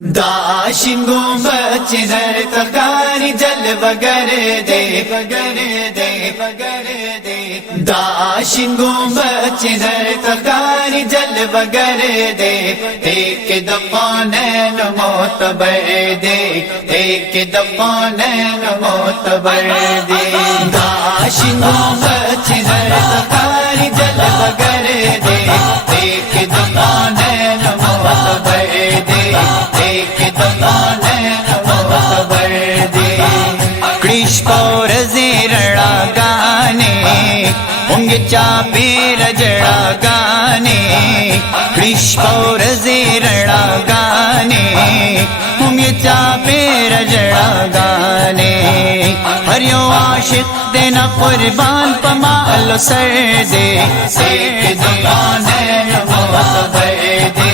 داشنگو بچ نر تکاری جل وگرے دے داشنگو بچ نر تکاری جل وگرے دے ایک دقانین معتبر دے ایک دقانین معتبر دے داشنگو بچ نر تکاری جل وگرے دے ایک دقانین معتبر دے ایک دقانین معتبر دے کرش پور زیرڑا گانے انگ چاپی رجڑا گانے کرش پور زیرڑا گانے انگ چاپی رجڑا گانے ہر یو عاشق دینا قربان پمال سر دے ایک دقانین معتبر دے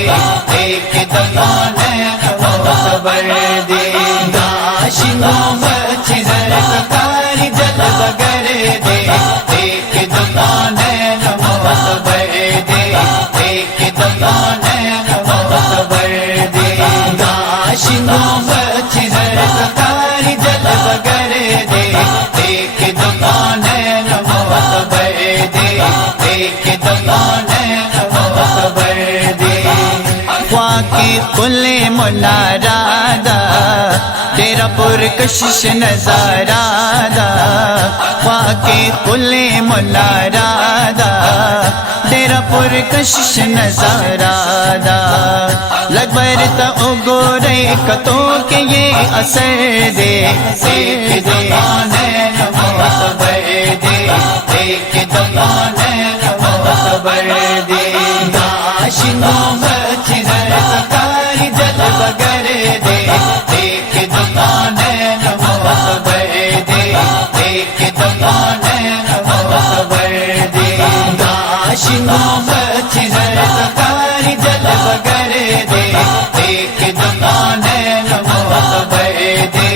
ایک دقانین معتبر دے داشنگو بچ نر تکاری جل وگرے دے ایک دقانین معتبر دے ایک دقانین معتبر دے داشنگو بچ نر تکاری جل وگرے دے ایک دقانین معتبر دے ایک دقانین معتبر دے خواکی کل منارادا تیرا پرکشش نظارادا خواکی کل منارادا تیرا پرکشش نظارادا لگ برتا اگورے کتو کہ یہ اثر دے ایک دقانین معتبر دے ایک دقانین معتبر دے داشنگو بچ نر تکاری جل وگرے دے ایک دقانین معتبر دے ایک دقانین معتبر دے داشنگو بچ نر تکاری جل وگرے دے ایک دقانین معتبر دے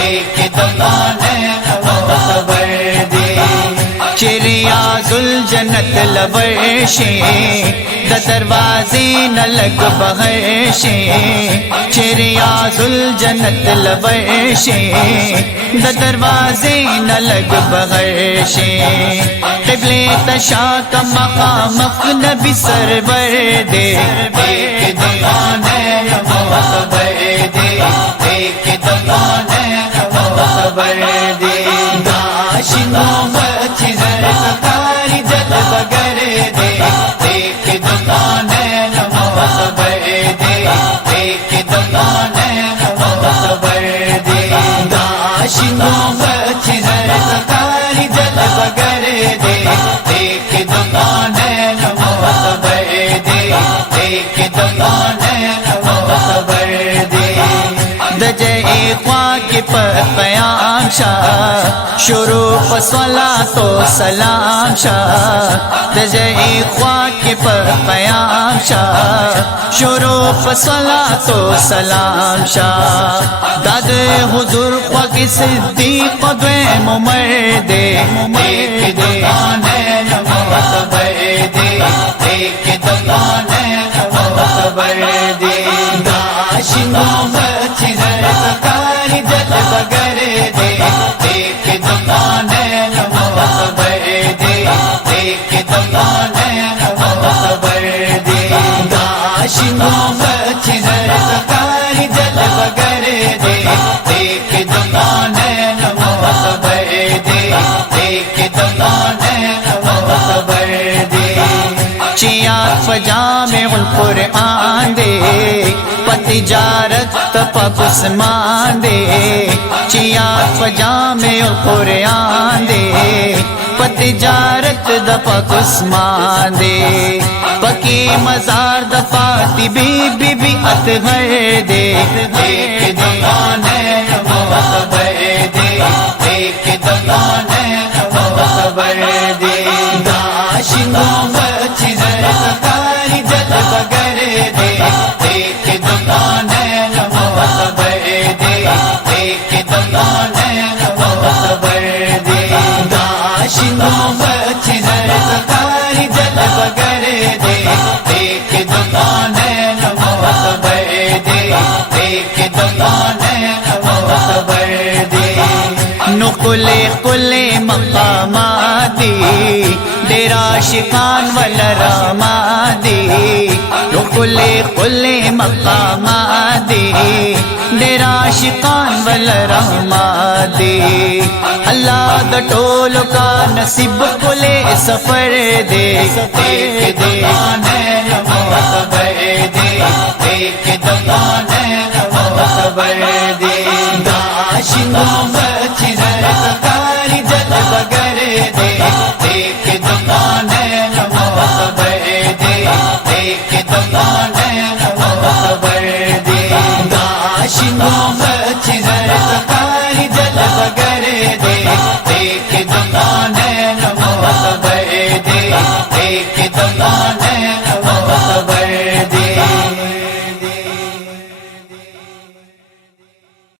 ایک دقانین معتبر دے چریا ذوالجنت لبرشے دا دروازے نہ لگ بہرشے چریا ذوالجنت لبرشے دا دروازے نہ لگ بہرشے قبلے تشا کا مقام نبی سرور دے ایک دقانین معتبر دے ایک دقانین معتبر دے داشنگو بچ نر تکاری جل وگرے دے ایک دقانین معتبر دے ایک دقانین معتبر دے داشنگو بچ نر تکاری جل وگرے دے ایک دقانین معتبر دے ایک دقانین معتبر دے دجے خواک پر قیام شاہ شروع صلاۃ و سلام شاہ دجے خواک پر قیام شاہ شروع صلاۃ و سلام شاہ داد حضور خواک صدیق دویم مرد ایک دقانین معتبر دے ایک دقانین معتبر دے داشنگو بچ نر تکاری جل وگرے دے ایک دقانین معتبر دے ایک دقانین معتبر دے داشنگو بچ نر تکاری جل وگرے دے ایک دقانین معتبر دے ایک دقانین معتبر دے چیا فجامع القرآن دے پتجارت تپک عثمان دے چیا فجامع القرآن دے پتجارت دپک عثمان دے پکی مزار دفاتی بی بی اطہر دے ایک دقانین معتبر دے ایک دقانین معتبر دے داشنگو بچ نر تکاری جل وگرے دے ایک دقانین معتبر دے ایک دقانین معتبر دے داشنگو بچ نر تکاری جل وگرے دے ایک دقانین معتبر دے کلے کلے مقاماتی ڈیرا عاشقان والرامادی جو کلے کلے مقاماتی ڈیرا عاشقان والرامادی اللہ دا ٹولو کا نصیب کلے سفر دے دیکھ دے دیکھ دے داشنو